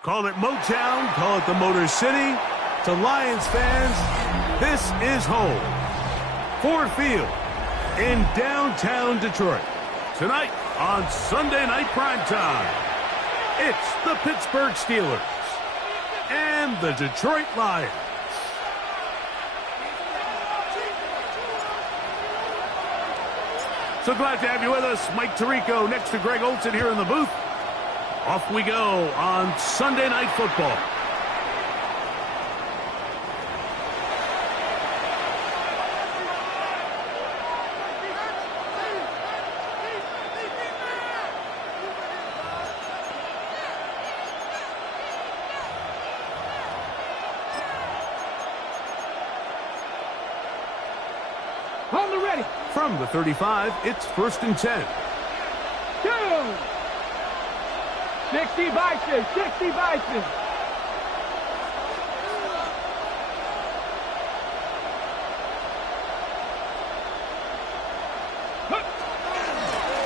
Call it Motown, call it the Motor City. To Lions fans, this is home. Ford Field in downtown Detroit. Tonight on Sunday Night Primetime, it's the Pittsburgh Steelers and the Detroit Lions. So glad to have you with us. Mike Tirico next to Greg Olson here in the booth. Off we go on Sunday Night Football. On the ready. From the 35, it's 1st and 10. 60 Bison, 60 Bison.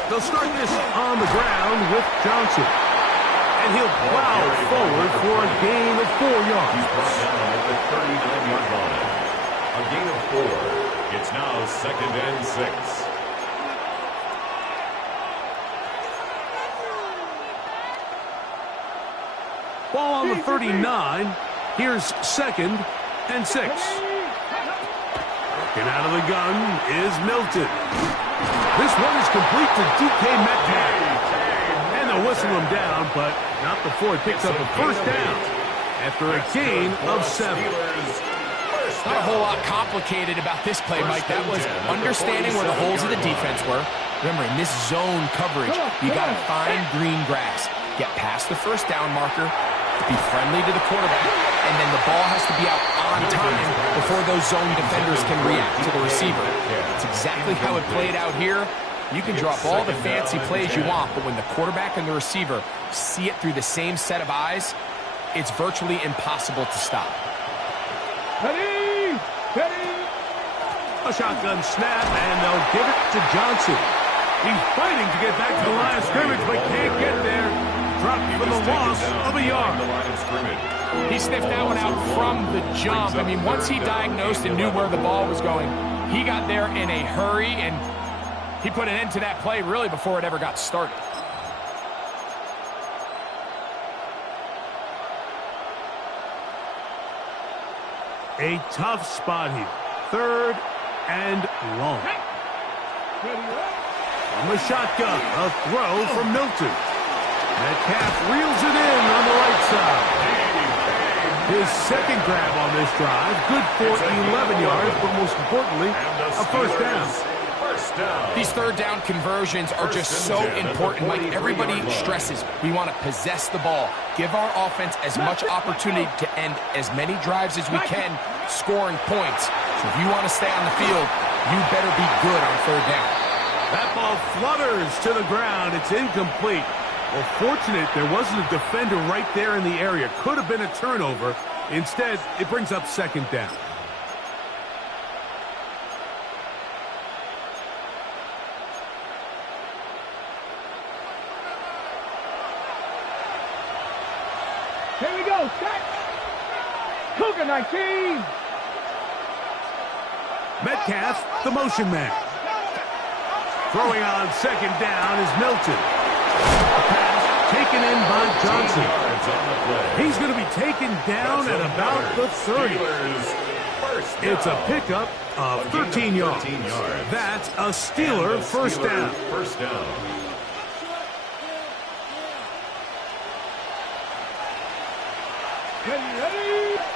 They'll start this on the ground with Johnson. And he'll plow forward for a gain of 4 yards. He's brought down at the 39-yard line. A gain of 4. It's now 2nd and 6. Ball on the 39. Here's 2nd and 6. Working out of the gun is Milton. This one is complete to DK Metcalf. And they'll whistle him down, but not before he picks up a 1st down after a gain of 7. Not a whole lot complicated about this play, Mike. That was understanding where the holes of the defense were. Remember, in this zone coverage, you got to find green grass. Get past the 1st down marker, be friendly to the quarterback, and then the ball has to be out on time before those zone defenders can react to the receiver. It's exactly how it played out here. You can drop all the fancy plays you want, but when the quarterback and the receiver see it through the same set of eyes, it's virtually impossible to stop. Ready! Ready! A shotgun snap, and they'll give it to Johnson. He's fighting to get back to the line of scrimmage, but can't get there. Dropped for the loss of a yard. He sniffed that one out from the jump. I mean, once he diagnosed and knew where the ball was going, he got there in a hurry, and he put an end to that play really before it ever got started. A tough spot here. 3rd and long. From the shotgun, a throw from Milton. Metcalf reels it in on the right side. His 2nd grab on this drive, good for 11 yards, but most importantly, a 1st down. These 3rd down conversions are just so important. Like everybody stresses, we want to possess the ball, give our offense as much opportunity to end as many drives as we can, scoring points. So if you want to stay on the field, you better be good on 3rd down. That ball flutters to the ground. It's incomplete. Well, fortunate there wasn't a defender right there in the area. Could have been a turnover. Instead, it brings up second down. Here we go, set. Cougar 19. Metcalf, the motion man. Throwing on second down is Milton. A pass taken in by Johnson. He's going to be taken down at about the 30. It's a pickup of 13 yards. That's a Steeler first down.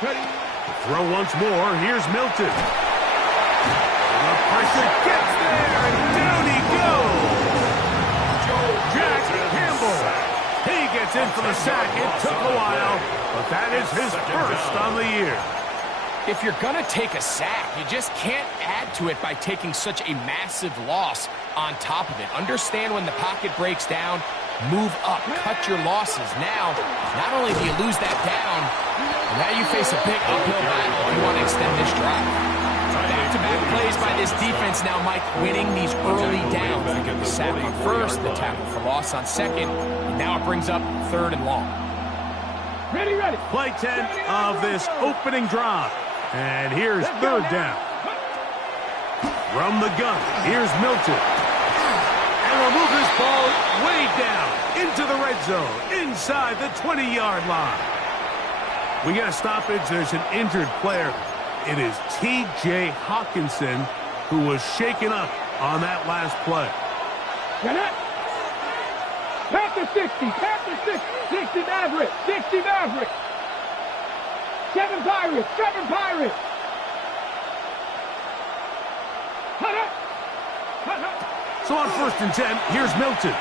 Ready. Throw once more. Here's Milton. The pressure gets there, and down he goes. Jack Campbell. He gets in for the sack. It took a while, but that is his first on the year. If you're going to take a sack, you just can't add to it by taking such a massive loss on top of it. Understand when the pocket breaks down, move up, cut your losses. Now, not only do you lose that down, now you face a big uphill battle if you want to extend this drive. Back-to-back plays by this defense now, Mike, winning these early downs. They get the sack on first, the tackle for loss on second, and now it brings up third and long. Ready. Play 10 of this opening drive. And here's third down. From the gun, here's Milton. And will move this ball way down into the red zone, inside the 20-yard line. We get a stoppage. There's an injured player. It is T.J. Hawkinson who was shaken up on that last play. Panther 60, 60 Maverick, 60 Maverick. 7 Pirates. So on first and 10, here's Milton.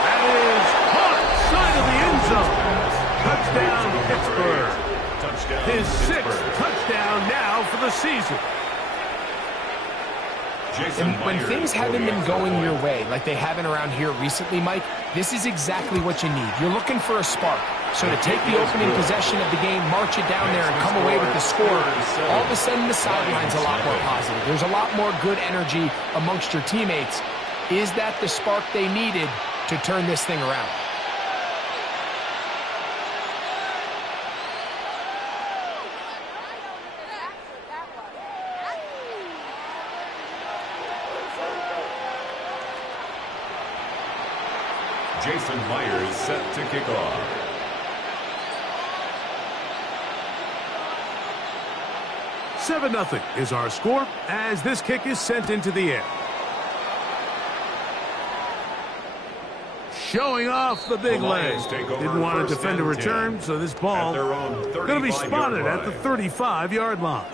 That is caught side of the end zone. Touchdown, Pittsburgh. His 6th touchdown now for the season. And when things haven't been going your way, like they haven't around here recently, Mike, this is exactly what you need. You're looking for a spark. So to take the opening possession of the game, march it down there, and come away with the score, all of a sudden the sideline's a lot more positive. There's a lot more good energy amongst your teammates. Is that the spark they needed to turn this thing around? Jason Myers set to kick off. $7-0 is our score as this kick is sent into the air. Showing off the big leg. Didn't want to defend a return, so this ball going to be spotted at the 35-yard line.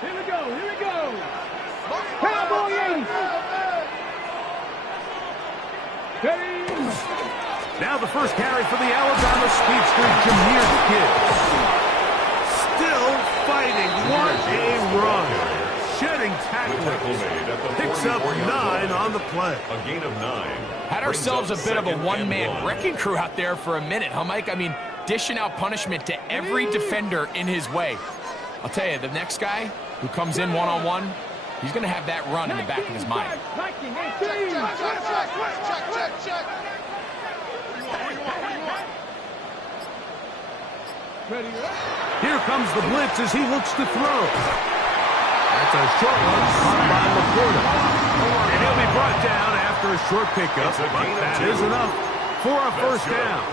Here we go. Cowboy 80. Now the first carry for the Alabama speedster, Jameer Gibbs. Still fighting. What a run. Shedding tackling. Picks up 9 on the play. A gain of 9. Had ourselves a bit of a one-man wrecking crew out there for a minute, huh, Mike? I mean, dishing out punishment to every defender in his way. I'll tell you, the next guy who comes in one-on-one, he's going to have that run in the back of his mind. Here comes the blitz as he looks to throw. That's a short one caught by Laporta. And he'll be brought down after a short pickup, but that is enough for a first down.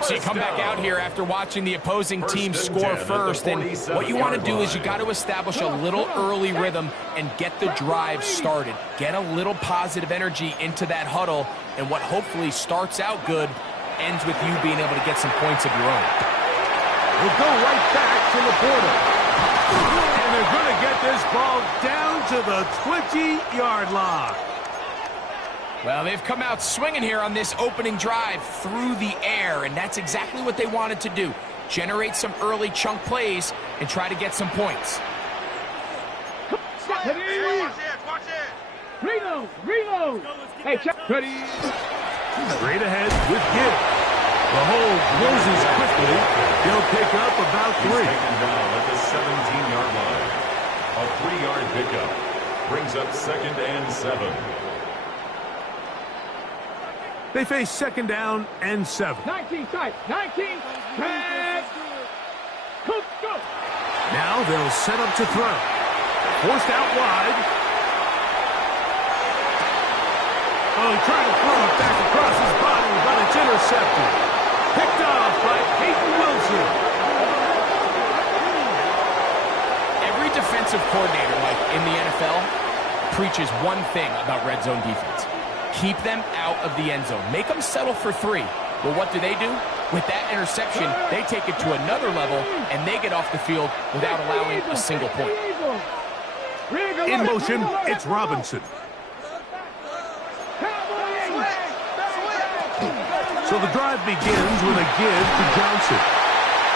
So you come back out here after watching the opposing team score first, and what you want to do is you got to establish a little early rhythm and get the drive started. Get a little positive energy into that huddle, and what hopefully starts out good ends with you being able to get some points of your own. We'll go right back to Laporta. And they're going to get this ball down to the 20-yard line. Well, they've come out swinging here on this opening drive through the air, and that's exactly what they wanted to do. Generate some early chunk plays and try to get some points. Reload. Hey, check. Ready. Straight ahead with Gibbs. The hole closes quickly. He'll pick up about 3. He's taken down at the 17-yard line. A 3-yard pickup brings up 2nd and 7. They face 2nd down and 7. 19 tight. 19. Pass. Go. Now they'll set up to throw. Forced out wide. Oh, he tried to throw it back across his body, but it's intercepted. Picked off by Peyton Wilson. Every defensive coordinator, Mike, in the NFL preaches one thing about red zone defense. Keep them out of the end zone. Make them settle for 3. Well, what do? With that interception, they take it to another level, and they get off the field without allowing a single point. In motion, it's Robinson. So the drive begins with a give to Johnson.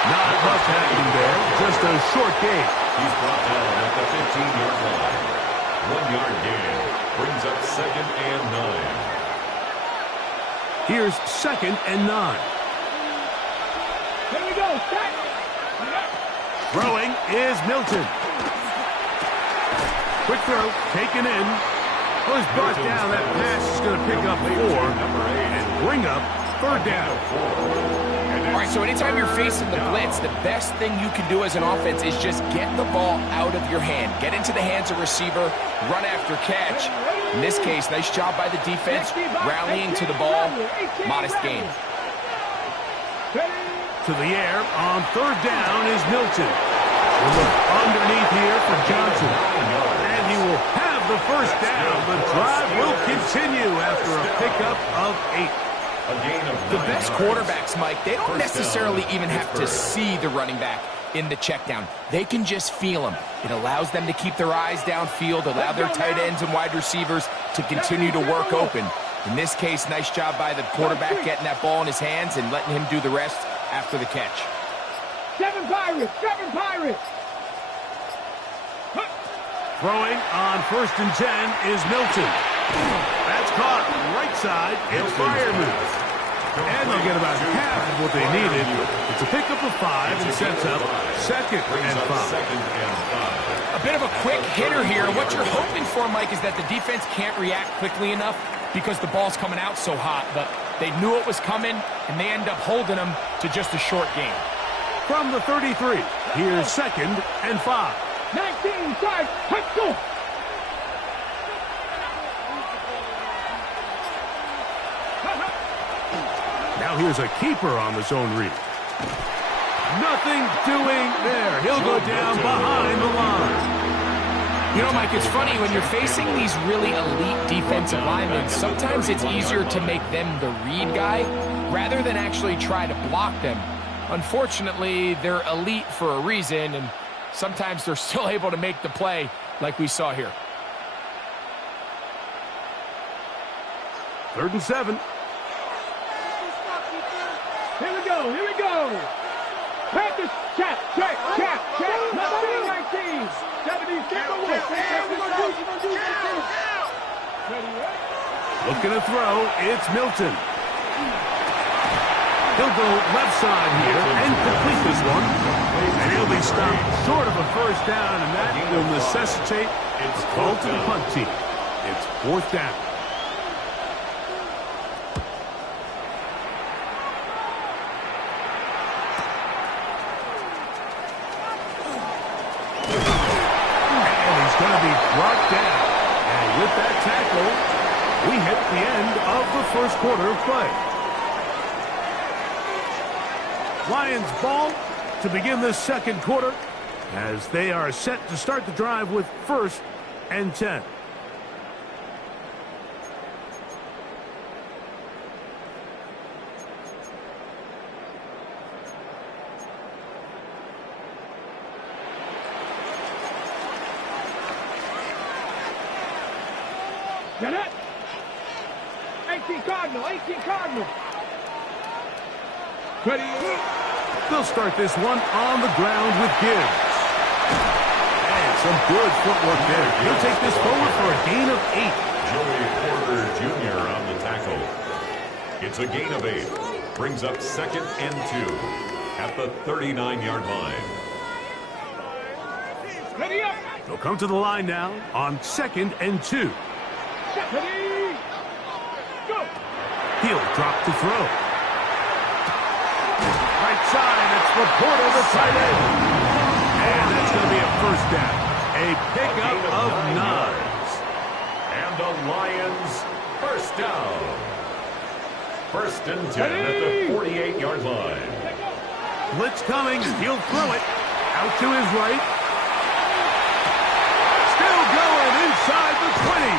Not much happening there, just a short gain. He's brought down at the 15-yard line. 1-yard gain brings up 2nd and 9. Here's 2nd and 9. Here we go. Set. Throwing is Milton. Quick throw, taken in. Oh, he's brought down. That pass is going to pick up 4 and bring up 3rd down. All right, so anytime you're facing the blitz, the best thing you can do as an offense is just get the ball out of your hand. Get into the hands of receiver, run after catch. In this case, nice job by the defense, rallying to the ball. Modest gain. To the air on 3rd down is Milton. We'll look underneath here for Johnson. And he will have the 1st down. The drive will continue after a pickup of 8. The best quarterbacks, Mike, they don't necessarily even have to see the running back in the check down. They can just feel him. It allows them to keep their eyes downfield, allow their tight ends and wide receivers to continue to work open. In this case, nice job by the quarterback getting that ball in his hands and letting him do the rest after the catch. 7 Pirates. Throwing on 1st and 10 is Milton. That's caught right side. It's Firemouth. And they'll get about half of what they needed. It's a pickup of 5 and sets up 2nd and 5. A bit of a quick hitter here. What you're hoping for, Mike, is that the defense can't react quickly enough because the ball's coming out so hot. But they knew it was coming, and they end up holding them to just a short gain. From the 33, here's 2nd and 5. 19 tight. Let's go. Now here's a keeper on the zone read. Nothing doing there. He'll go down behind the line. You know, Mike, it's funny, when you're facing these really elite defensive linemen, sometimes it's easier to make them the read guy rather than actually try to block them. Unfortunately, they're elite for a reason, and sometimes they're still able to make the play like we saw here. 3rd and 7. Here we go. Practice, check. Number 19. 76. Looking to throw, it's Milton. He'll go left side here and complete this one. And he'll be stopped short of a 1st down, and that will necessitate a call to the punt team. It's 4th down. Brought down. And with that tackle, we hit the end of the 1st quarter of play. Lions ball to begin this 2nd quarter as they are set to start the drive with 1st and 10. Get it. 18 Cardinal, 18 Cardinal. Ready? They'll start this one on the ground with Gibbs. And some good footwork there. He'll take this forward for a gain of 8. Joey Porter Jr. on the tackle. It's a gain of 8. Brings up 2nd and 2 at the 39-yard line. Ready up. They'll come to the line now on 2nd and 2. Ready. Go. He'll drop to throw. Right side, it's for Porter, the tight end. And that's going to be a first down. A pickup of 9. And the Lions first down. 1st and 10 at the 48-yard line. Blitz coming. He'll throw it. Out to his right. Still going inside the 20.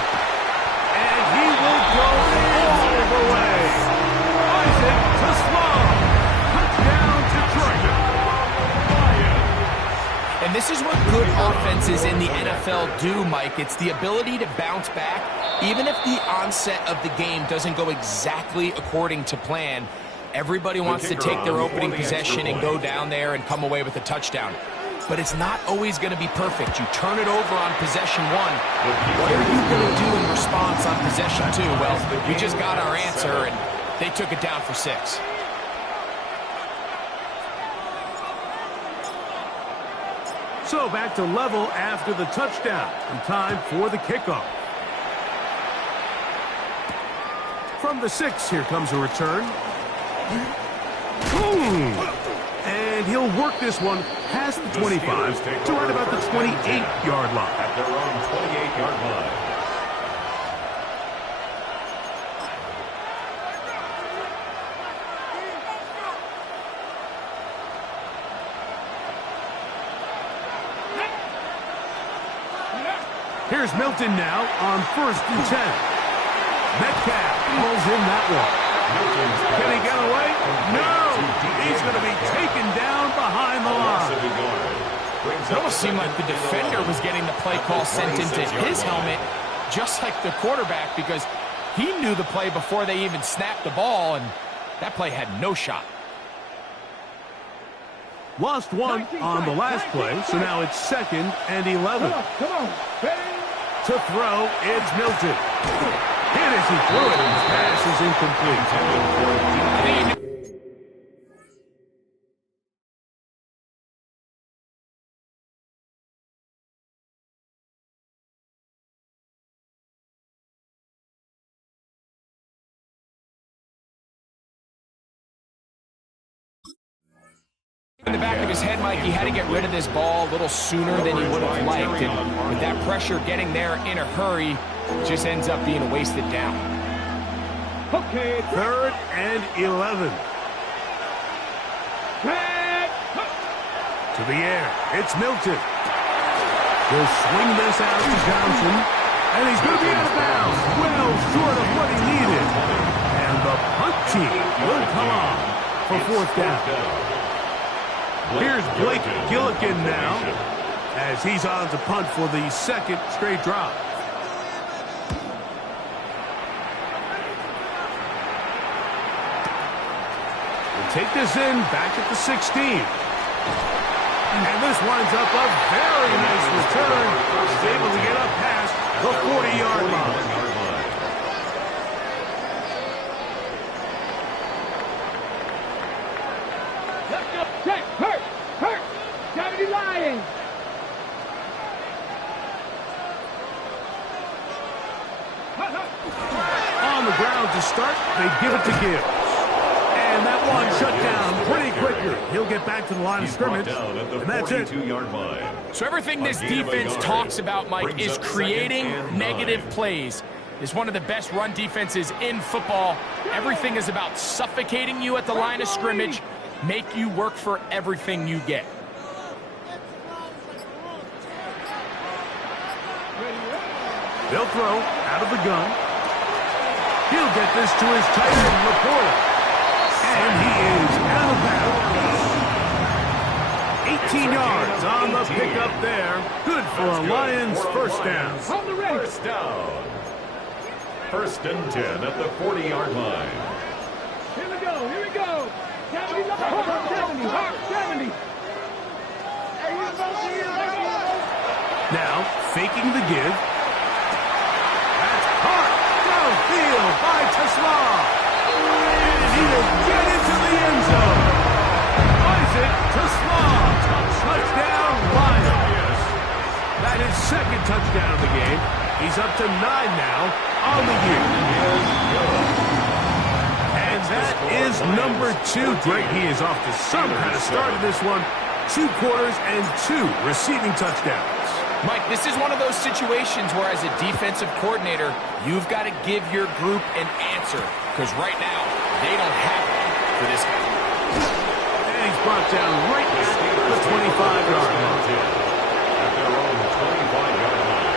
And he will go all the way. Isaac to Sloan. Touchdown, Detroit. And this is what good offenses in the NFL do, Mike. It's the ability to bounce back, even if the onset of the game doesn't go exactly according to plan. Everybody wants to take their opening possession and go down there and come away with a touchdown. But it's not always going to be perfect. You turn it over on possession 1. What are you going to do in response on possession 2? Well, we just got our answer, and they took it down for 6. So back to level after the touchdown. And time for the kickoff. From the 6, here comes a return. Boom! And he'll work this one past the 25 to right about the 28-yard line. At their own 28-yard line. Here's Milton now on 1st and 10. Metcalf pulls in that one. Can he get away? No! He's going to be taken down behind the line. It almost seemed like the defender was getting the play call sent into his helmet, just like the quarterback, because he knew the play before they even snapped the ball, and that play had no shot. Lost one on the last play, so now it's 2nd and 11. Come on. Ready. To throw, it's Milton. Hit as he threw it, and the pass is incomplete. In the back of his head, Mike, he had to get rid of this ball a little sooner than he would have liked. And with that pressure getting there in a hurry, it just ends up being a wasted down. Okay. 3rd and 11. To the air. It's Milton. He'll swing this out to Johnson. And he's going to be out of bounds. Well short of what he needed. And the punt team will come on for 4th down. Here's Blake Gillikin now as he's on to punt for the 2nd straight drop. We'll take this in back at the 16. And this winds up a very nice return. He's able to get up past the 40-yard line. Lions. On the ground to start, they give it to Gibbs. And that one shut down pretty quickly. He'll get back to the line of scrimmage, and that's it. So everything this defense talks about, Mike, is creating negative plays. It's one of the best run defenses in football. Everything is about suffocating you at the line of scrimmage, make you work for everything you get. They'll throw out of the gun. He'll get this to his tight end, Laporta. And he is out of bounds. 18 yards on the pickup there. Good for a Lions first down. On the ready. First down. First and 10 at the 40-yard line. Here we go, here we go. 70, 70. Now, faking the give. That's caught downfield by Tesla. And he will get into the end zone. Isaac Tesla. Touchdown, Lions. That is second touchdown of the game. He's up to 9 now on the year. And that is number 2. Great, he is off to some kind of start in this one. 2 quarters and 2 receiving touchdowns. Mike, this is one of those situations where as a defensive coordinator, you've got to give your group an answer. Because right now, they don't have one for this guy. And he's brought down right at the 25-yard line. At their own 25-yard line.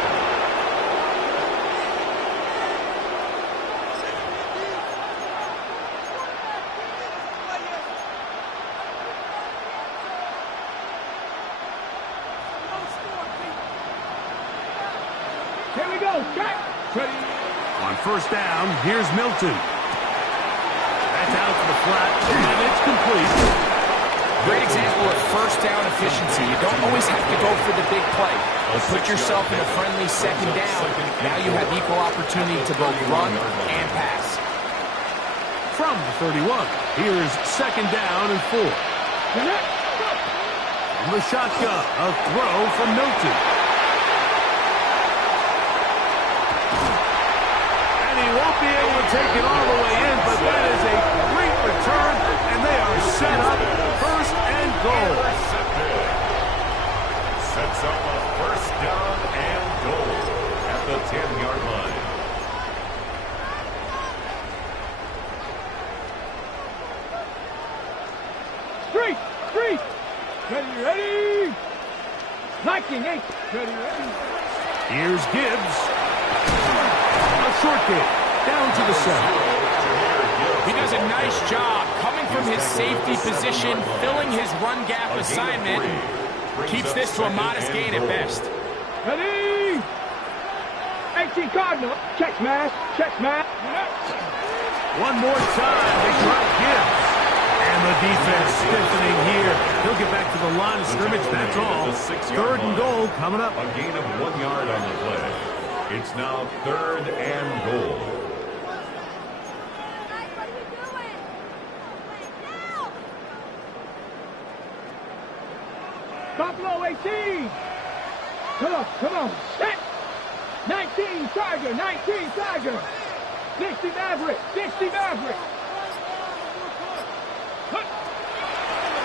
Here we go, Jack. On first down, here's Milton. That's out to the flat, and it's complete. Great example of first down efficiency. You don't always have to go for the big play. You put yourself in a friendly second down. Now you have equal opportunity to both run and pass. From the 31, here's second down and 4. From the shotgun, a throw from Milton. He won't be able to take it all the way in, but that is a great return, and they are set up first and goal. Sets up a first down and goal at the 10-yard line. Street. Ready. Liking 8. Ready. Here's Gibbs. A short kick down to the center. He does a nice job coming from his safety position, filling his run gap assignment. Keeps this to a modest gain at best. Ready. 18 Cardinal. Check smash. One more time, they try Gibbs. And the defense stiffening here. He'll get back to the line of scrimmage, that's all. Third and goal coming up. A gain of 1 yard on the play. It's now third and goal. Buffalo 18. Come on. Set. 19 Tiger. 60 Maverick.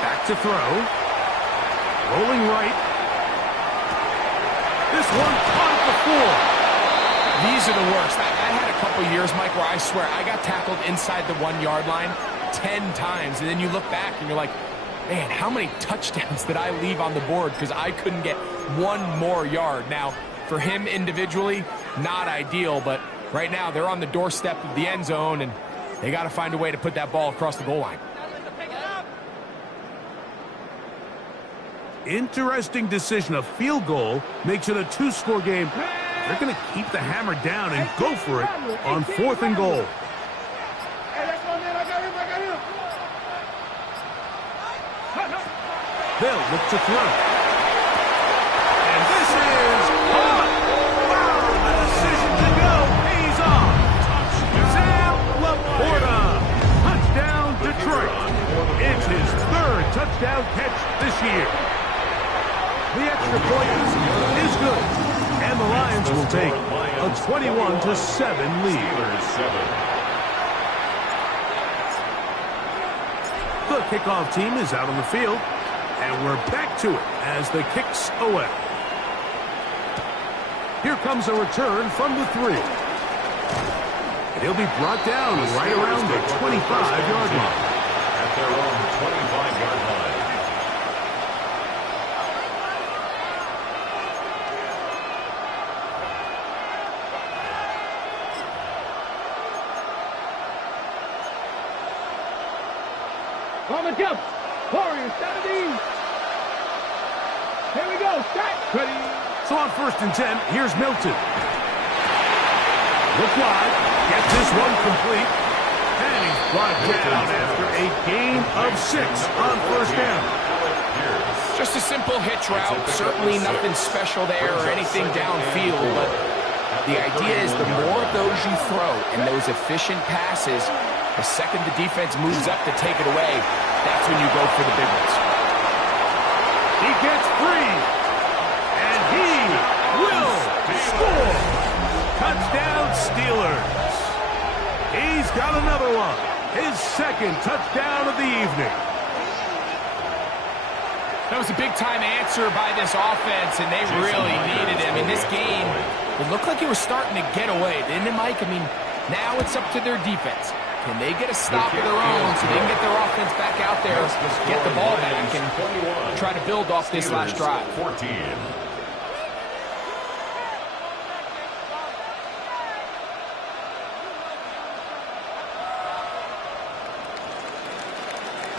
Back to throw. Rolling right. This one caught at the 4. These are the worst. I had a couple years, Mike, where I swear I got tackled inside the 1-yard line 10 times. And then you look back and you're like, man, how many touchdowns did I leave on the board because I couldn't get one more yard? Now, for him individually, not ideal, but right now they're on the doorstep of the end zone, and they got to find a way to put that ball across the goal line. Interesting decision. A field goal makes it a 2-score game. They're going to keep the hammer down and go for it on 4th and goal. They'll look to throw. And this is caught. Wow, the decision to go pays off. Sam Laporta. Touchdown, Detroit. It's his 3rd touchdown catch this year. The extra point is good. And the Lions will take a 21-7 lead. The kickoff team is out on the field. And we're back to it as the kick's away. Here comes a return from the 3. And he'll be brought down right around the 25-yard line. At their own 25-yard line. On the jump. Warriors 17. Here we go. Start. Ready. So on 1st and 10, here's Milton. Look wide. Gets this one complete. And he's brought down after a gain of 6 on first down. Just a simple hitch route. Certainly nothing special there or anything downfield, but the idea is the more of those you throw and those efficient passes, the second the defense moves up to take it away, that's when you go for the big ones. He gets free, and he will score. Touchdown, Steelers. He's got another one. His second touchdown of the evening. That was a big-time answer by this offense, and they really needed him. In this game, it looked like it was starting to get away, didn't it, Mike? I mean, now it's up to their defense. Can they get a stop of their own so they can get their offense back out there, get the ball back, and try to build off this last drive? 14.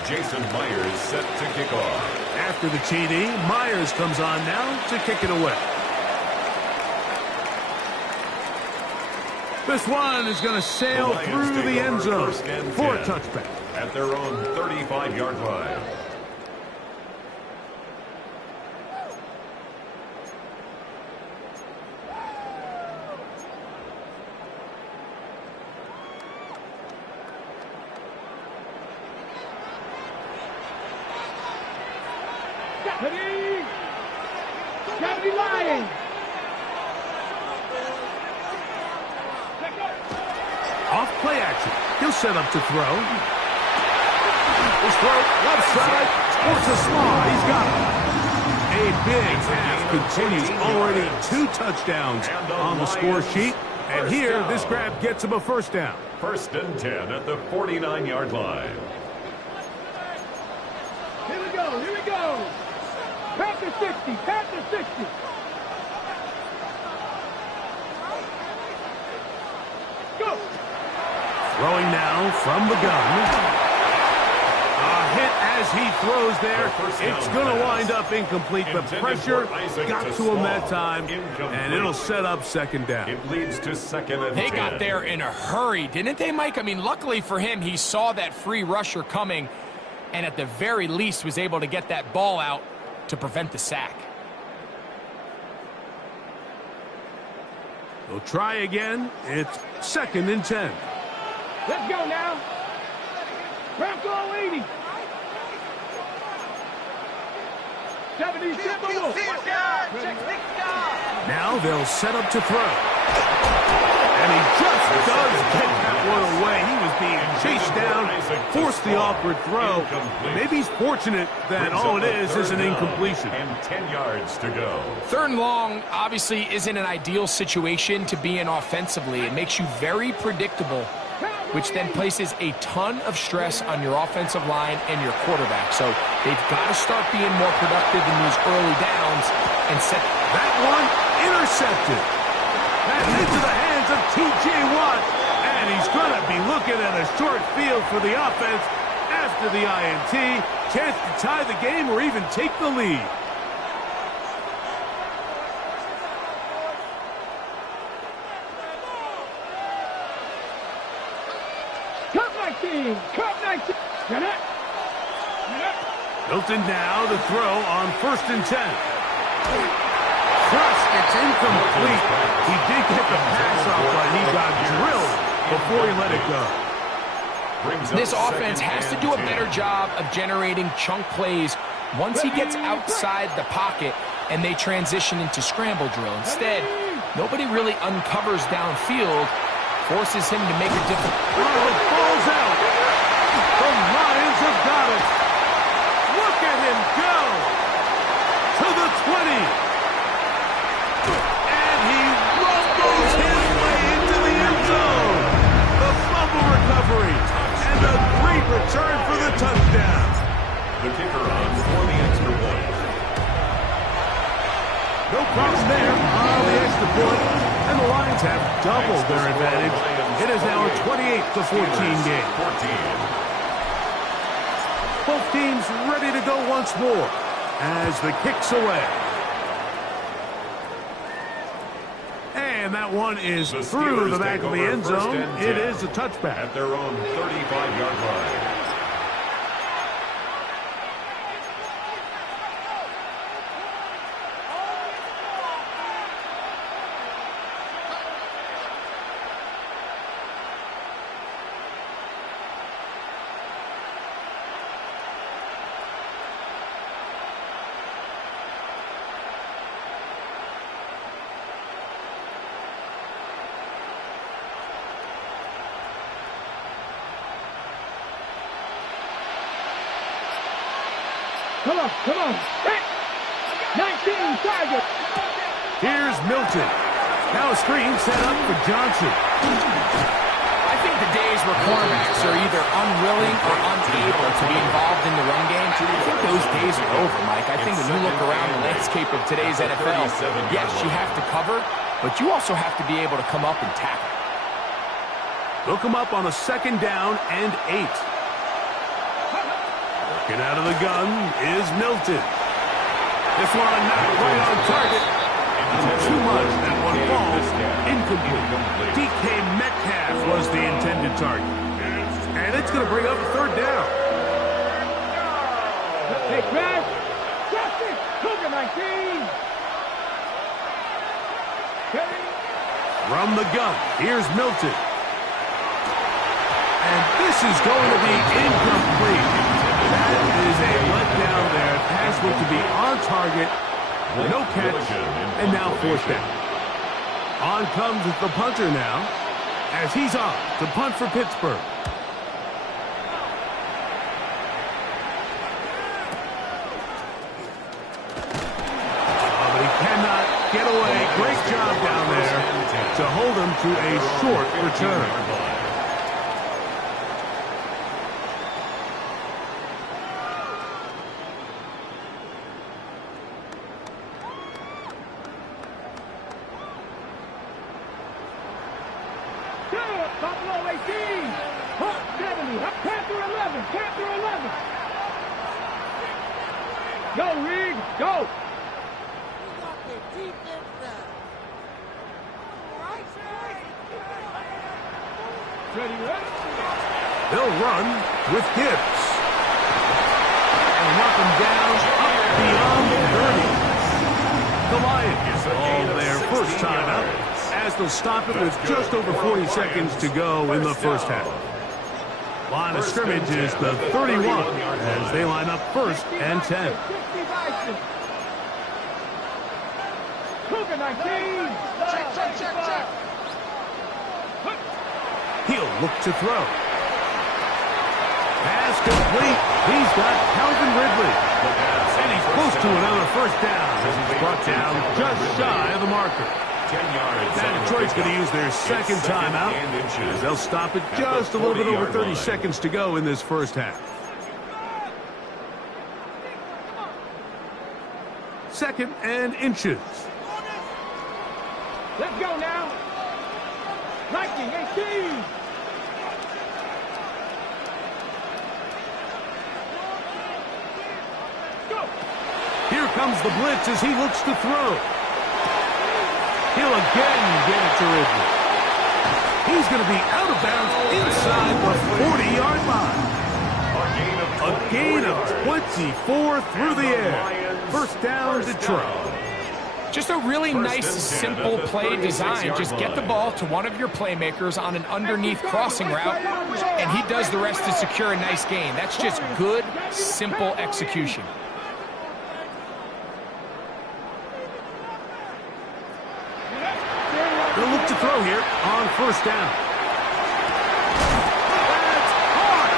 Jason Myers set to kick off. After the TD, Myers comes on now to kick it away. This one is going to sail through the end zone for a touchback. At their own 35-yard line. Deputy Lions. Off play action. He'll set up to throw. His throw, left side, sports a slaw. He's got it. A big pass continues. Already 2 touchdowns on the score sheet. And here, this grab gets him a first down. First and 10 at the 49-yard line. Here we go. Here we go. Panther 60. Panther 60. Go. Throwing now from the gun. A hit as he throws there. It's going to wind up incomplete. The pressure got to him that time, and it'll set up second down. It leads to second and 10. They got there in a hurry, didn't they, Mike? I mean, luckily for him, he saw that free rusher coming, and at the very least was able to get that ball out to prevent the sack. They'll try again. It's second and 10. Let's go now. Bronco 80. 70 simple. Now they'll set up to throw. And he just does get that one away. He was being chased down, forced the awkward throw. Maybe he's fortunate that all it is an incompletion. And 10 yards to go. Third and long obviously isn't an ideal situation to be in offensively. It makes you very predictable, which then places a ton of stress on your offensive line and your quarterback. So they've got to start being more productive in these early downs and set. That one intercepted. That's into the hands of T.J. Watt. And he's going to be looking at a short field for the offense after the INT. Chance to tie the game or even take the lead. Cut 19. Hilton now to throw on first and 10. Thrust, it's incomplete. He did get the pass off, but he got drilled before he let it go. This offense has to do a better job of generating chunk plays once he gets outside the pocket and they transition into scramble drill. Instead, nobody really uncovers downfield, forces him to make a difference. Oh, it falls out. The Lions have got it. Look at him go to the 20. And he rumbles his way into the end zone. The fumble recovery and a great return for the touchdown. The kicker on for the extra point. No problem there on the extra point. And the Lions have doubled their advantage. It is now a 28-14 game. 14. Both teams ready to go once more as the kick's away. And that one is The through the Steelers back take of the over end first zone. and It 10 is a touchback. at their own 35-yard line. Come on, come on. 19 target. Here's Milton. Now a screen set up for Johnson. I think the days where cornerbacks are either unwilling or unable to be involved in the run game, I think those days are over, Mike. I think when you look around the landscape of today's NFL, yes, you have to cover, but you also have to be able to come up and tackle. They'll come up on a 2nd down and 8. Working out of the gun is Milton. This one not quite on target. Too much. That one falls incomplete. DK Metcalf was the intended target. And it's going to bring up 3rd down. Hey, Crash. Justin. Cougar 19. From the gun, here's Milton. And this is going to be incomplete. That is a letdown there. Pass went to be on target, no catch, and now 4th down. On comes the punter now, as he's on to punt for Pittsburgh. But he cannot get away. Great job down there to hold him to a short return. Buffalo 18. Hawk 70. Panther 11. Panther 11. Go, Reed. Go. Ready, ready. They'll run with Gibbs. And knock him down up beyond 30. The Lions on their first time out, as they'll stop it with just over 40 seconds to go in the first half. Line of scrimmage is the 31 as they line up 1st and 10. Cougar 19. Check. He'll look to throw. Pass complete. He's got Calvin Ridley. And he's close to another 1st down as he's brought down just shy of the marker. 10 yards. Now Detroit's going to use their 2nd timeout as they'll stop it just a little bit over 30 seconds to go in this first half. 2nd and inches. Let's go now. 19-18. Go. Here comes the blitz as he looks to throw. He'll again get it to Ridley. He's going to be out of bounds inside the 40-yard line. A gain of 24 through the air. 1st down, Detroit. Just a really nice, simple play design. Just get the ball to one of your playmakers on an underneath crossing route, and he does the rest to secure a nice gain. That's just good, simple execution. They'll look to throw here on 1st down. That's hard.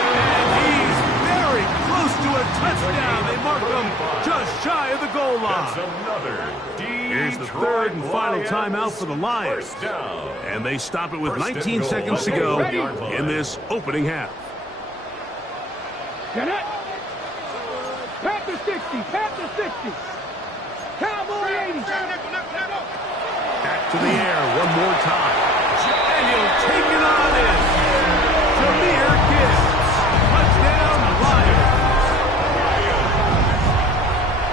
And he's very close to a touchdown. They mark him just shy of the goal line. Here's the 3rd and final timeout for the Lions. And they stop it with 19 seconds to go in this opening half. Get it. Panther 60. Panther 60. Cowboy 80. Back to the air one more time. And he'll take it on in. Jahmyr Gibbs. Touchdown, Lions.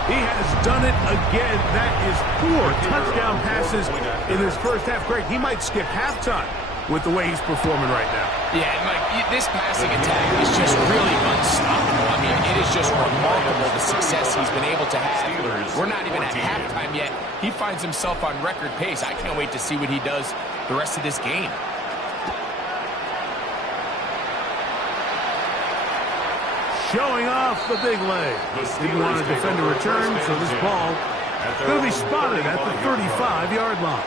He has done it again. That is 4 touchdown passes in his first half. Great. He might skip halftime with the way he's performing right now. Yeah, Mike, this passing attack is just really unstoppable. I mean, it is just remarkable the success he's been able to have. We're not even at halftime yet. He finds himself on record pace. I can't wait to see what he does the rest of this game. Showing off the big leg. Didn't want to defend a return, so this ball going to be spotted at the 35-yard line.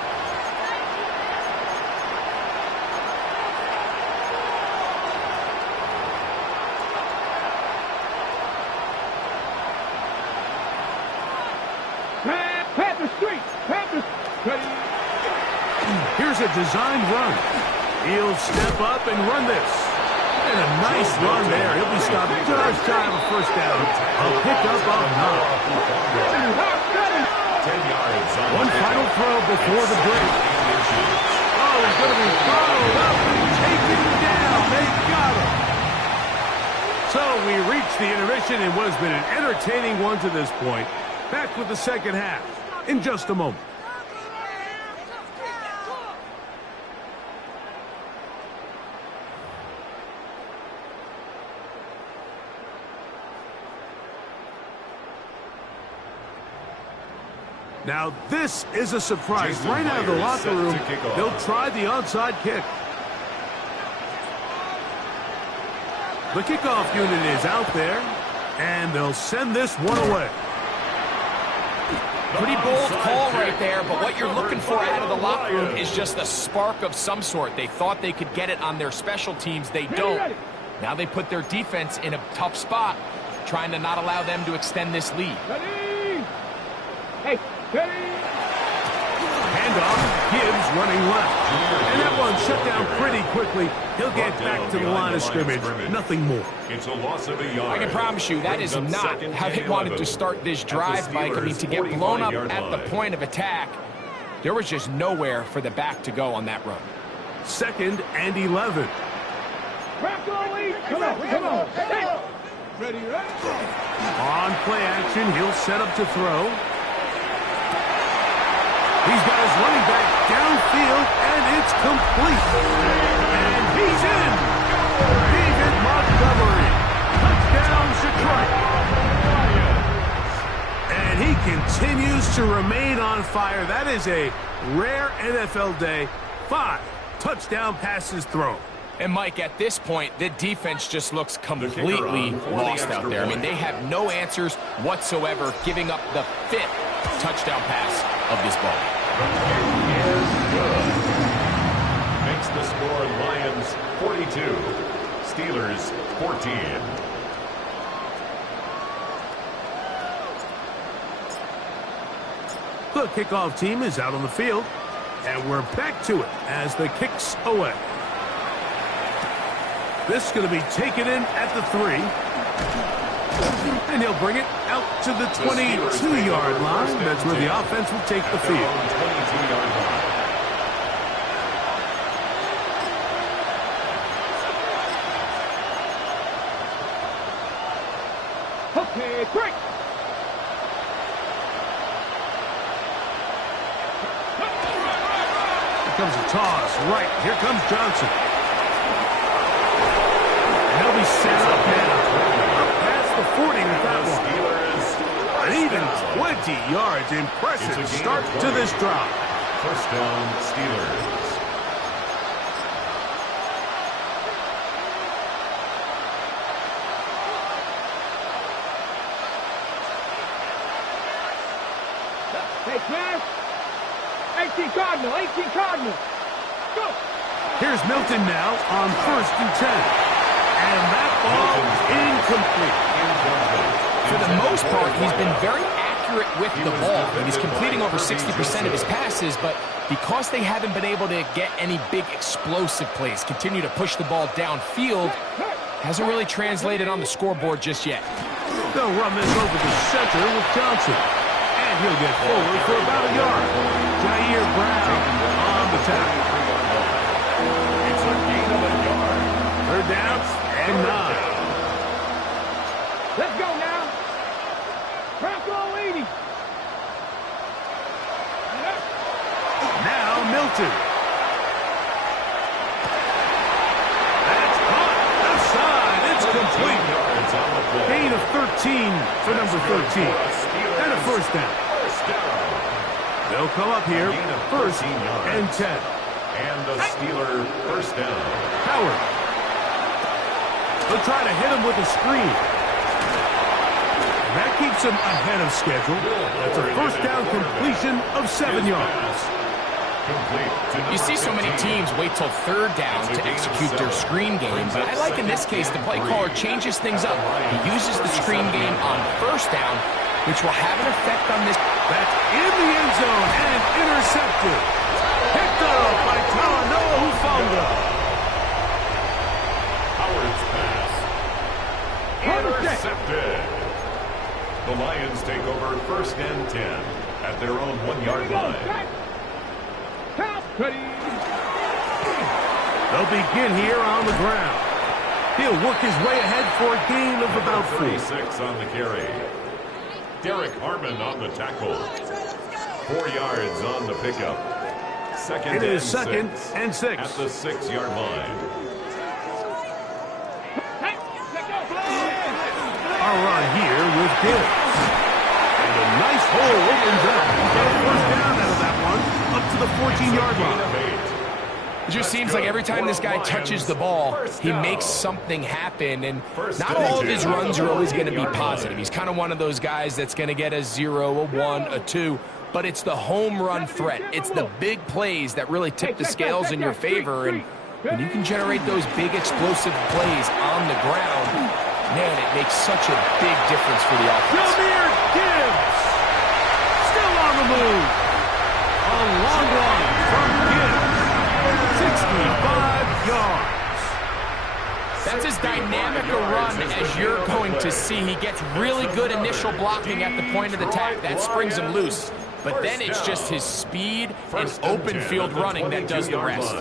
Panther Street. Panthers. Here's a designed run. He'll step up and run this. And a nice run there. He'll be stopped just shy of a first down. A pickup of 9. 10 yards. One final throw before the break. Oh, he's going to be followed up and taken down. They got him. So we reached the intermission in what has been an entertaining one to this point. Back with the second half in just a moment. Now, this is a surprise. Right out of the locker room, they'll try the onside kick. The kickoff unit is out there, and they'll send this one away. Pretty bold call right there, but what you're looking for out of the locker room is just a spark of some sort. They thought they could get it on their special teams. They don't. Now they put their defense in a tough spot, trying to not allow them to extend this lead. Hey. Handoff, Gibbs running left. And that one shut down pretty quickly. He'll get back to the line of scrimmage. Nothing more. It's a loss of a yard. I can promise you that is not how they wanted to start this drive, Mike. I mean, to get blown up at the point of attack, there was just nowhere for the back to go on that run. 2nd and 11. Come on. Ready. On play action, he'll set up to throw. He's got his running back downfield, and it's complete. And he's in. David Montgomery. Touchdown, Detroit. And he continues to remain on fire. That is a rare NFL day. 5 touchdown passes thrown. And, Mike, at this point, the defense just looks completely lost out there. I mean, they have no answers whatsoever, giving up the 5th touchdown pass of this ball. Is good. Makes the score Lions 42, Steelers 14. The kickoff team is out on the field, and we're back to it as the kick's away. This is going to be taken in at the 3. And he'll bring it out to the 22-yard line. That's where the offense will take the field. 22-yard line. Okay, break. Here comes a toss. Right. Here comes Johnson. And he'll be set up now. Past the 40 with that one. An even 20 yards. Impressive start to this drive. First down, Steelers. Hey, class. 18 Cardinal. Go. Here's Milton now on 1st and 10. And that ball incomplete. For the most part, he's been very accurate with the ball. And he's completing over 60% of his passes, but because they haven't been able to get any big explosive plays, continue to push the ball downfield, hasn't really translated on the scoreboard just yet. They'll run this over the center with Johnson. And he'll get forward for about a yard. Jair Brown on the tackle. It's a gain of a yard. 3rd down and 9. Let's go now. Bronco leading. Now complete. yards on the play. Gain of 13 for number 13. And a first down. They'll come up here, first and 10. And the Steeler first down. Howard. They'll try to hit him with a screen. That keeps him ahead of schedule. That's a first down completion of 7 yards. You see so many teams wait till third down to execute their screen game, but I like in this case the play caller changes things up. He uses the screen game on first down, which will have an effect on this. That's in the end zone and intercepted. Picked up by Talano Hufanga. Howard's pass. Intercepted. The Lions take over first and 10 at their own 1-yard line. They'll begin here on the ground. He'll work his way ahead for a gain of about 36 on the carry. Derek Harmon on the tackle. 4 yards on the pickup. It is second and 6 at the 6-yard line. A run here with Gibbs. And a nice hole opens up. He got a first down out of that one, up to the 14-yard line. It just seems like every time this guy touches the ball, he makes something happen, and not all of his runs are always going to be positive. He's kind of one of those guys that's going to get a 0, a 1, a 2, but it's the home run threat. It's the big plays that really tip the scales in your favor, and when you can generate those big explosive plays on the ground, man, it makes such a big difference for the offense. Jahmyr Gibbs, still on the move. A long run from Gibbs, 65 yards. That's as dynamic a run as you're going to see. He gets really good initial blocking at the point of attack. That springs him loose. But then it's just his speed and open field running that does the rest.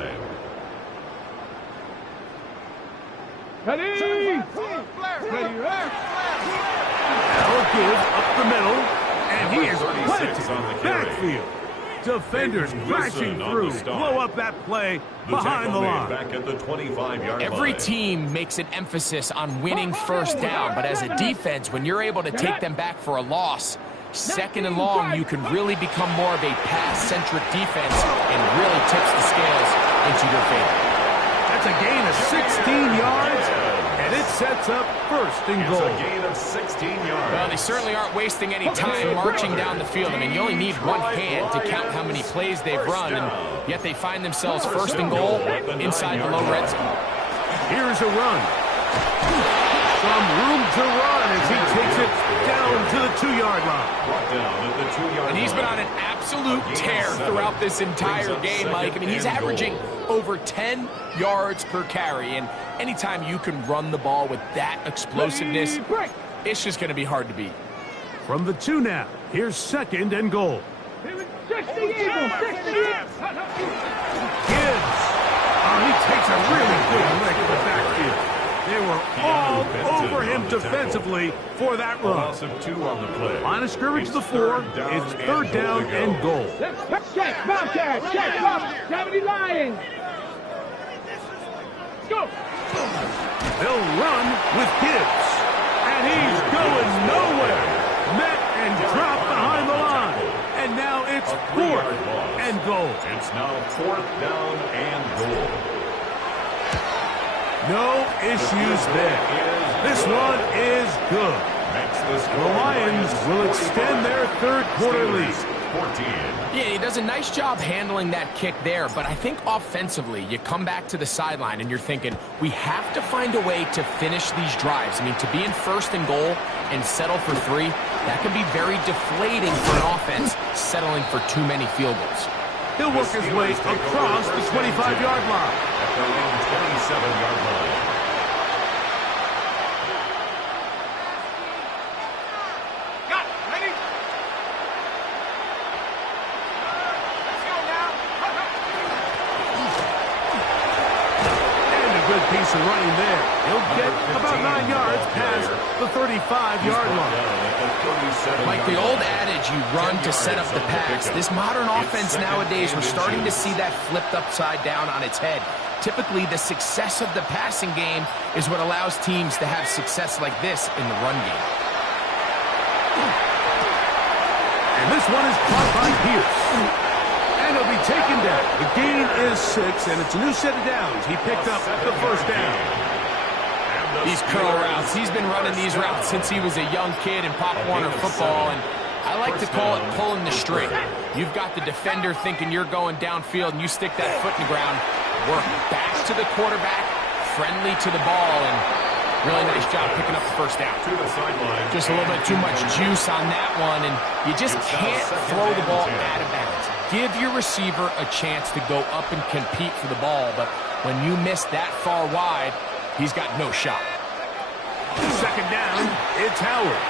Ready? Now Gibbs up the middle, and he is planted on the backfield. Defenders crashing through, blow up that play behind the line. Back at the 25-yard line. Every team makes an emphasis on winning first down, but as a defense, when you're able to take them back for a loss, second and long, you can really become more of a pass-centric defense and really tips the scales into your favor. That's a gain of 16 yards, and it sets up first and goal. It's a gain of 16 yards. Well, they certainly aren't wasting any time marching down the field. I mean, you only need one hand to count how many plays they've run, and yet they find themselves first and goal inside the low red zone. Here's a run. Some room to run as he takes it down to the 2-yard line. And he's been on an absolute tear throughout this entire game, Mike. I mean, he's averaging over 10 yards per carry, and anytime you can run the ball with that explosiveness, it's just going to be hard to beat. From the 2 now, here's second and goal. 60 Eagles, 60 Eagles. Gibbs. Oh, he takes a really good lick in the backfield. They were all over him defensively for that run. Loss of 2 on the play. Line of scrimmage to the 4. It's third down and goal. Check, Bobcat, check, Bobcat, 70 Lions. Go. They'll run with Gibbs. And he's going nowhere. Met and dropped behind the line. And now it's 4th and goal. It's now 4th down and goal. No issues there. This one is good. The Lions will extend their third quarter lead. 14. Yeah, he does a nice job handling that kick there, but I think offensively, you come back to the sideline and you're thinking, we have to find a way to finish these drives. I mean, to be in first and goal and settle for 3, that can be very deflating for an offense settling for too many field goals. He'll work his way across the 25-yard line. At their own 27-yard line. Got it, ready? Let's go now. And a good piece of running there. He'll get about 9 yards past the 35-yard line. Like the old adage, you run to set up the pass. This modern offense nowadays, we're starting to see that flipped upside down on its head. Typically, the success of the passing game is what allows teams to have success like this in the run game. And this one is caught by Pierce. And he'll be taken down. The gain is 6, and it's a new set of downs. He picked up the first down. These curl routes, he's been running these routes since he was a young kid in Pop Warner football, and I like to call it pulling the string. You've got the defender thinking you're going downfield, and you stick that foot in the ground, work back to the quarterback, friendly to the ball, and really nice job picking up the first down. Just a little bit too much juice on that one, and you just can't throw the ball out of bounds. Give your receiver a chance to go up and compete for the ball, but when you miss that far wide, he's got no shot. Second down, it's Howard.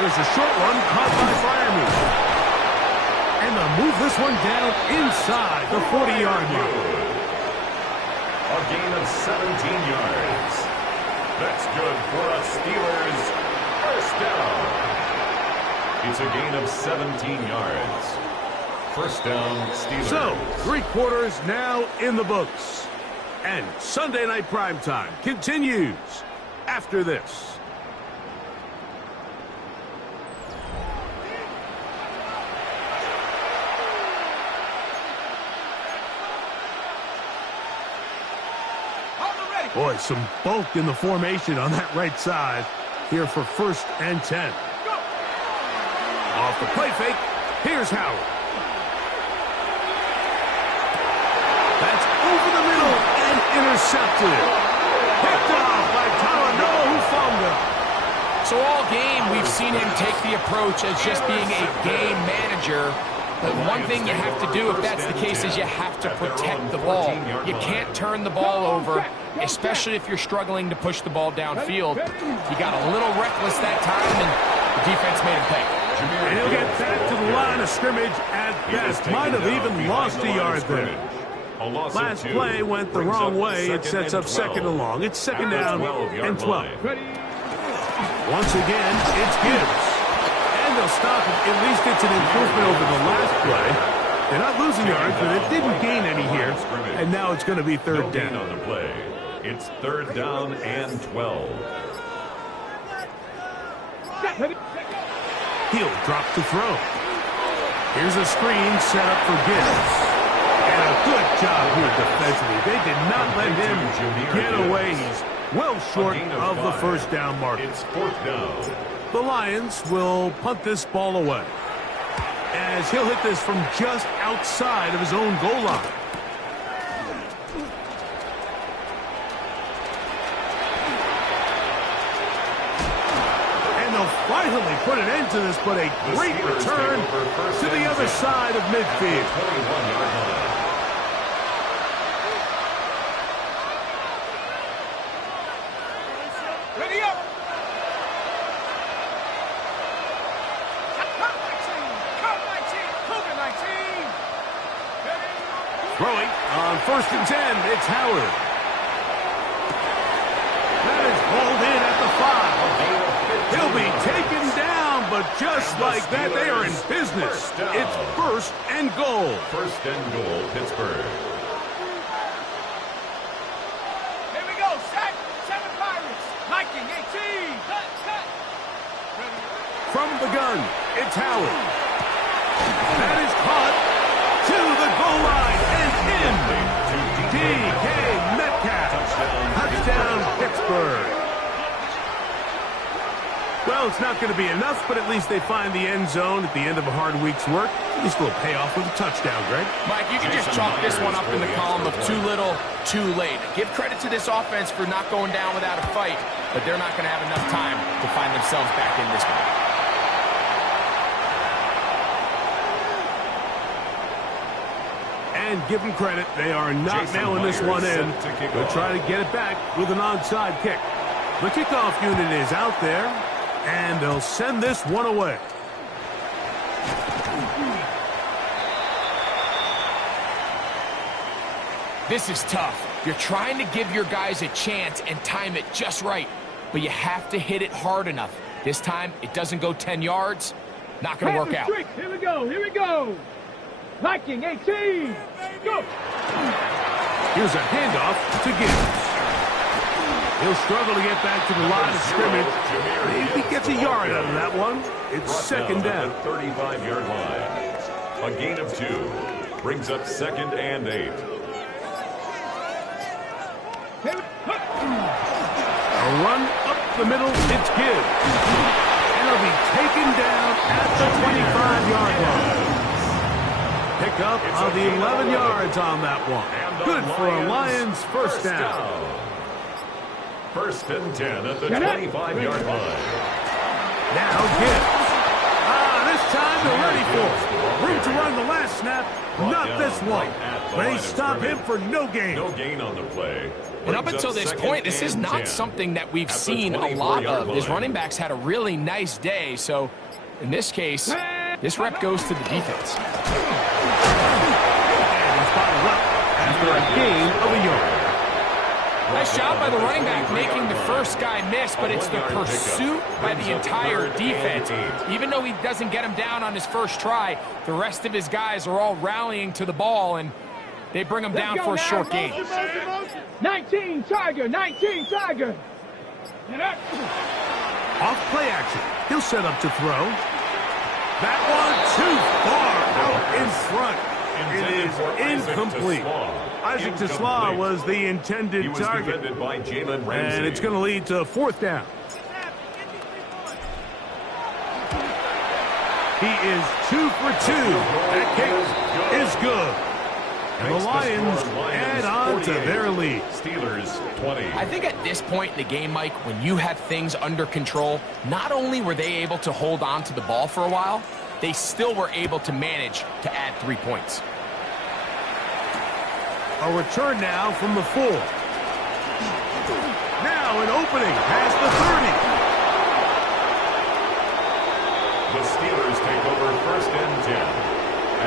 There's a short one caught by Freiermuth. And they'll move this one down inside the 40-yard line. A gain of 17 yards. That's good for a Steelers first down. It's a gain of 17 yards. First down, Steelers. So, 3 quarters now in the books. And Sunday Night Primetime continues after this. Boy, some bulk in the formation on that right side here for 1st and 10. Off the play fake, here's Howard. That's over the middle and intercepted. Picked off by Talanoa Hufanga. So all game, we've seen him take the approach as just being a game manager. But one thing you have to do if that's the case is you have to protect the ball. You can't turn the ball over, especially if you're struggling to push the ball downfield. He got a little reckless that time, and the defense made him pay. And he'll get back to the line of scrimmage at best. Might have even lost a yard there. Last play went the wrong way. It sets up 2nd and long. It's 2nd down and 12. Once again, it's Gibbs. And they'll stop it. At least it's an improvement over the last play. They're not losing yards, but it didn't gain any here. And now it's going to be 3rd down. On the play. It's 3rd down and 12. He'll drop to throw. Here's a screen set up for Gibbs. And a good job here defensively. They did not let him get away. He's well short of the 1st down mark. It's 4th down. The Lions will punt this ball away, as he'll hit this from just outside of his own goal line. And they'll finally put an end to this, but a great return to the other side of midfield. 21-yard line. Ready up. Throwing on 1st and 10, it's Howard. That is hauled in at the 5. He'll be taken down, but just like that, they are in business. It's 1st and goal. 1st and goal, Pittsburgh. Here we go. Set. 7 Pirates. Viking 18. Cut. From the gun, it's Howard. That is caught to the goal line and in. DK Metcalf. Touchdown, Pittsburgh. Well, it's not going to be enough, but at least they find the end zone at the end of a hard week's work. At least they'll pay off with a touchdown, Greg. Mike, you can just chalk this one up in the column of too little, too late. Give credit to this offense for not going down without a fight, but they're not going to have enough time to find themselves back in this one. And give them credit, they are not nailing this one in. They'll try to get it back with an onside kick. The kickoff unit is out there, and they'll send this one away. This is tough. You're trying to give your guys a chance and time it just right, but you have to hit it hard enough. This time, it doesn't go 10 yards. Not going to work out. Here we go. Viking 18. Go. Here's a handoff to Gibbs. He'll struggle to get back to the line of scrimmage. Maybe gets a yard out of that one. It's second down. 35-yard line. A gain of 2 brings up 2nd and 8. A run up the middle, it's Gibbs. And he'll be taken down at the 25-yard line. Pick up of the 11 yards on that one. Good for a Lions first down. 1st and 10 at the 25-yard line. Now Gibbs. This time they're ready for it. Room to run the last snap, not this one. They stop him for no gain. No gain on the play. And up until this point, this is not something that we've seen a lot of. His running backs had a really nice day, so in this case, this rep goes to the defense. And he's bottled up after a gain of a yard. Nice job by the running back making the first guy miss, but it's the pursuit by the entire defense. Even though he doesn't get him down on his first try, the rest of his guys are all rallying to the ball, and they bring him down for a short gain. 19 Tiger, 19 Tiger. Off play action. He'll set up to throw. That one too far out in front. It is incomplete. Isaac Tesla was the intended target. And it's going to lead to 4th down. He is 2 for 2. That kick is good. And the Lions add on to their lead. Steelers 20. I think at this point in the game, Mike, when you have things under control, not only were they able to hold on to the ball for a while, they still were able to manage to add 3 points. A return now from the 4. Now an opening past the 30. The Steelers take over 1st and 10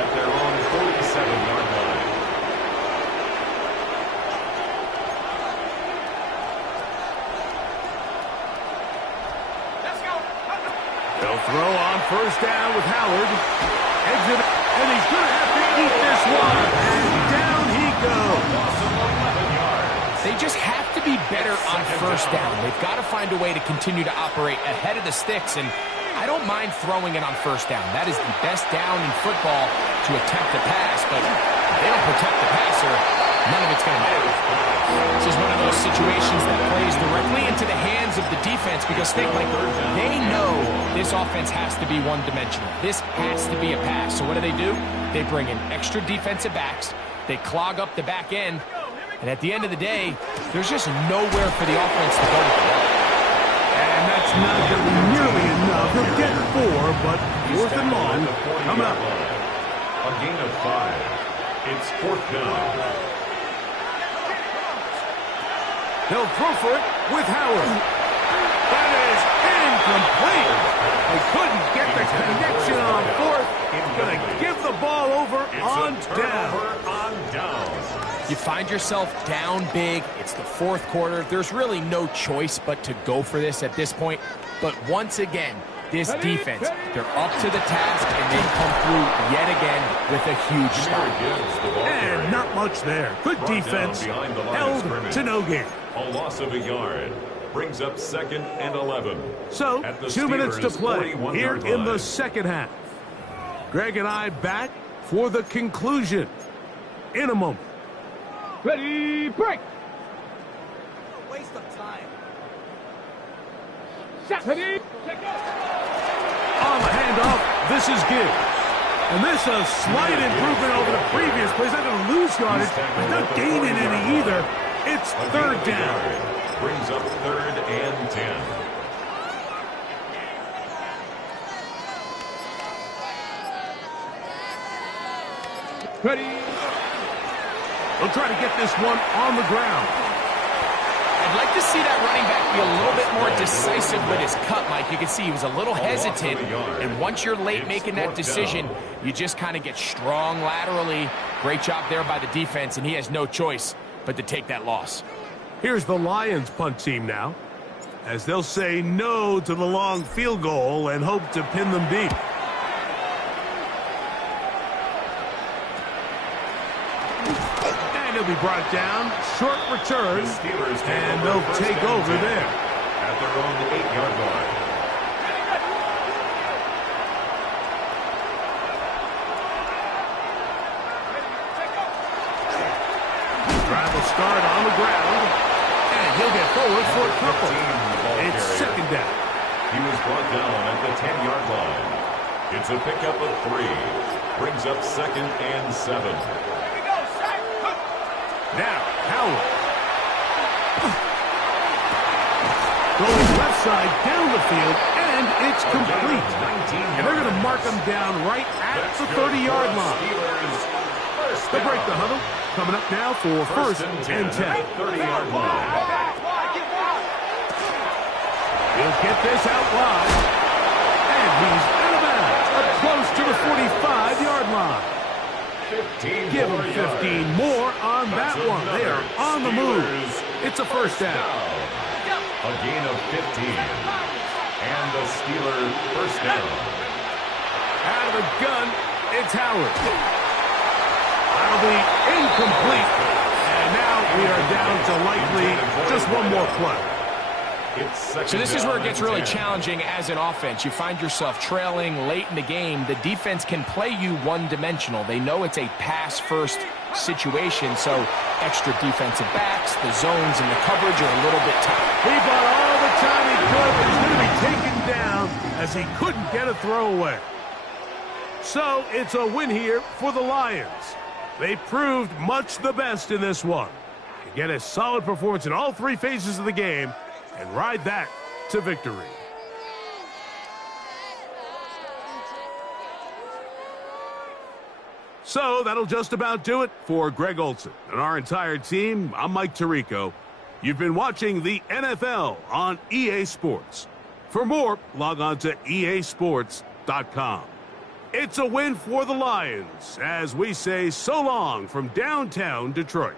at their own 47-yard line. They'll throw on 1st down with Howard. Exit, and he's going to have to eat this one. And down he goes. They just have to be better on 1st down. They've got to find a way to continue to operate ahead of the sticks, and I don't mind throwing it on 1st down. That is the best down in football to attempt the pass, but if they don't protect the passer, none of it's going to matter. This is one of those situations that plays directly into the hands of the defense because they know this offense has to be one-dimensional. This has to be a pass. So what do? They bring in extra defensive backs. They clog up the back end. And at the end of the day, there's just nowhere for the offense to go with the ball. And that's not going to be nearly enough. He'll get 4, but 4th and long coming up. A gain of 5. It's 4th down. They'll throw for it with Howard. That is incomplete. They couldn't get the connection on 4th. Going to give the ball over on down. You find yourself down big. It's the 4th quarter. There's really no choice but to go for this at this point. But once again, this defense, they're up to the task, and they come through yet again with a huge stop. And not much there. Good defense, held to no gain. A loss of a yard brings up 2nd and 11. So, 2 minutes to play here in the second half. Greg and I back for the conclusion in a moment. Ready, break. Waste of time. Ready, On the handoff, this is Gibbs. And this is a slight improvement over the previous play. He's not going to lose yardage. He's not gaining any either. It's 3rd down. Brings up 3rd and 10. ready. They'll try to get this one on the ground. I'd like to see that running back be a little bit more decisive with his cut, Mike. You can see he was a little hesitant, and once you're late making that decision, you just kind of get strong laterally. Great job there by the defense, and he has no choice but to take that loss. Here's the Lions punt team now, as they'll say no to the long field goal and hope to pin them deep. He'll be brought down. Short return. And they'll take over there. At their own 8-yard line. Drive will start on the ground. And he'll get forward for a couple. It's second down. He was brought down at the 10-yard line. It's a pickup of 3. Brings up 2nd and 7. Now, Howard. Going left side down the field, and it's complete. And they're going to mark him down right at the 30-yard line. They break the huddle. Coming up now for first and 10. 30-yard line. He'll get this out wide. And he's out of bounds. Up close to the 45-yard line. Give him 15 more on that one. They are on the move. It's a first down. A gain of 15. And the Steeler first down. Out of the gun, it's Howard. That'll be incomplete. And now we are down to likely just one more play. So this is where it gets really challenging as an offense. You find yourself trailing late in the game. The defense can play you one-dimensional. They know it's a pass-first situation, so extra defensive backs, the zones, and the coverage are a little bit tight. He bought all the time he could, but he's going to be taken down as he couldn't get a throwaway. So it's a win here for the Lions. They proved much the best in this one. They get a solid performance in all 3 phases of the game and ride that to victory. So that'll just about do it for Greg Olson and our entire team. I'm Mike Tirico. You've been watching the NFL on EA Sports. For more, log on to easports.com. It's a win for the Lions as we say so long from downtown Detroit.